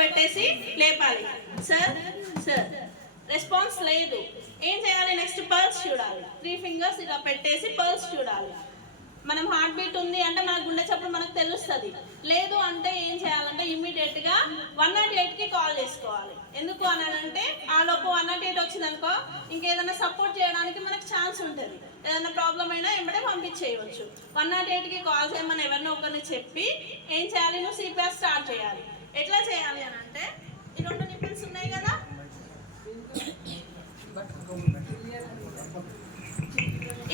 పెట్టేసి లేపాలి. Sir sir response లేదు. ఏం చేయాలి? నెక్స్ట్ పల్స్ చూడాలి. 3 ఫింగర్స్ ఇలా పెట్టేసి పల్స్ చూడాలి. మనం హార్ట్ బీట్ ఉంది అంటే మన గుండె చప్పుడు మనకు తెలుస్తుంది. లేదు అంటే ఏం చేయాలంటే ఇమ్మీడియట్గా 108కి కాల్ చేసుకోవాలి. ఎందుకు అని అంటే ఆ లోపు 108 వచ్చిందనుకో ఇంకేదైనా సపోర్ట్ చేయడానికి మనకు ఛాన్స్ ఉంటుంది. ఏదైనా ప్రాబ్లం అయినా వెంబడే పంపించేయవచ్చు. 108కి కాల్ చేయమని ఎవరినో ఒకరిని చెప్పి ఏం చేయాలి? నువ్వు సిపిఆర్ స్టార్ట్ చేయాలి. ఎట్లా చేయాలి అని అంటే ఈ 2 నిప్పుల్స్ ఉన్నాయి కదా,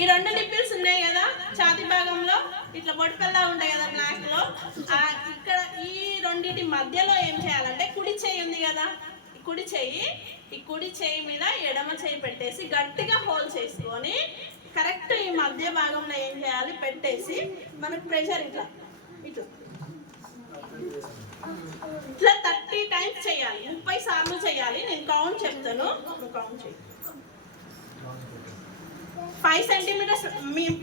ఈ 2 నిప్పుల్స్ ఉన్నాయి కదా ఛాతీ భాగంలో ఇట్లా బొట్టకల్లా ఉంటాయి కదా బ్లాక్ లో, ఇక్కడ ఈ రెండింటి మధ్యలో ఏం చేయాలంటే కుడి చెయ్యి ఉంది కదా, ఈ కుడి చెయ్యి మీద ఎడమ చెయ్యి పెట్టేసి గట్టిగా హోల్డ్ చేసుకొని కరెక్ట్ ఈ మధ్య భాగంలో ఏం చేయాలి? పెట్టేసి మనకు ప్రెషర్ ఇట్లా ఇట్లా ఇట్లా 30 టైమ్స్ చేయాలి. 30 సార్లు చేయాలి. నేను కౌంట్ చెప్తాను, కౌంట్ చేయి. 5 సెంటీమీటర్స్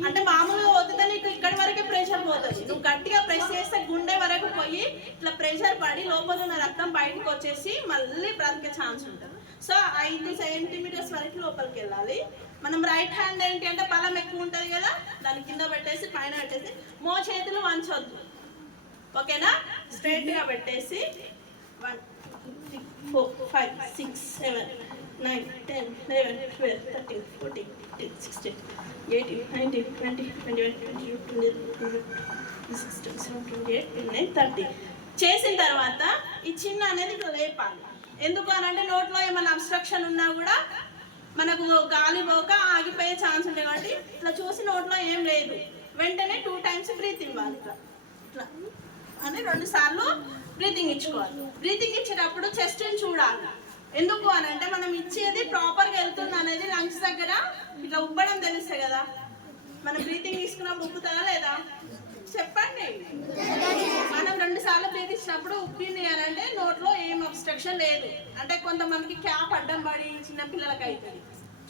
అంటే మామూలుగా పోతుంటే నీకు ఇక్కడి వరకే ప్రెషర్ పోతుంది. నువ్వు గట్టిగా ప్రెస్ చేస్తే గుండె వరకు పోయి ఇట్లా ప్రెషర్ పడి లోపల ఉన్న రక్తం బయటకు వచ్చేసి మళ్ళీ బ్రతికే ఛాన్స్ ఉంటుంది. సో 5 సెంటీమీటర్స్ వరకు లోపలికి వెళ్ళాలి. మనం రైట్ హ్యాండ్ ఏంటి అంటే బలం ఎక్కువ ఉంటుంది కదా, దాని కింద పెట్టేసి పైన పెట్టేసి చేతులు వంచొద్దు. ఓకేనా? స్ట్రైట్గా పెట్టేసి 1 2 3 4 5 6 7 9 10 11 12 13 14 15 16 18 19 20 21 22 23 26 27 28 29 30 చేసిన తర్వాత ఈ చిన్న అనేది ఇట్లా లేపాలి. ఎందుకు అని అంటే నోట్లో ఏమైనా అబ్స్ట్రక్షన్ ఉన్నా కూడా మనకు గాలి పోక ఆగిపోయే ఛాన్స్ ఉంటుంది. కాబట్టి ఇట్లా చూసి నోట్లో ఏం లేదు వెంటనే 2 టైమ్స్ బ్రీత్ ఇవ్వాలి. ఇట్లా ఇట్లా అని 2 సార్లు బ్రీతింగ్ ఇచ్చుకోవాలి. బ్రీతింగ్ ఇచ్చేటప్పుడు చెస్ట్ని చూడాలి. ఎందుకు అని అంటే మనం ఇచ్చేది ప్రాపర్గా వెళ్తుంది అనేది లంగ్స్ దగ్గర ఇట్లా ఉబ్బడం తెలుస్తుంది కదా. మనం బ్రీతింగ్ తీసుకున్నప్పుడు ఉబ్బుతుందా లేదా చెప్పండి. మనం 2 సార్లు బ్రీత్ ఇచ్చినప్పుడు ఉబ్బింది అని అంటే నోట్లో ఏం అబ్స్ట్రక్షన్ లేదు. అంటే కొంతమందికి క్యాప్ అడ్డం పడి చిన్న పిల్లలకి అవుతుంది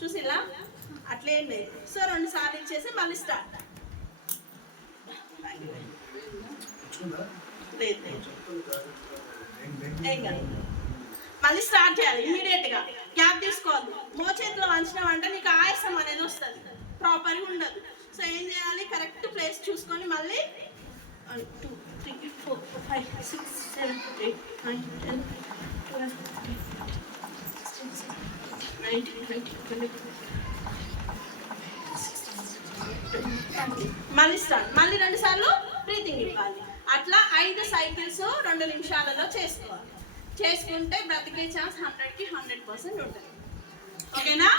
చూసిలా, అట్లేం లేదు. సో 2 సార్లు ఇచ్చేసి మళ్ళీ స్టార్ట్. మళ్ళీ స్టార్ట్ చేయాలి. ఇమీడియట్ గా గ్యాప్ తీసుకోవద్దు. చేతిలో వంచినామంటే నీకు ఆయాసం అనేది వస్తుంది, ప్రాపర్గా ఉండదు. సో ఏం చేయాలి? కరెక్ట్ ప్లేస్ చూసుకొని మళ్ళీ 1 2 3 4 5 6 7 8 9 10 12 13 19 20 21 మళ్ళీ స్టార్ట్. మళ్ళీ 2 సార్లు బ్రీతింగ్ ఇవ్వాలి. అట్లా 5 సైకిల్స్ 2 నిమిషాలలో చేసుకోవాలి. చేసుకుంటే బ్రతికే ఛాన్స్ 100కి 100% ఉంటుంది. ఓకేనా?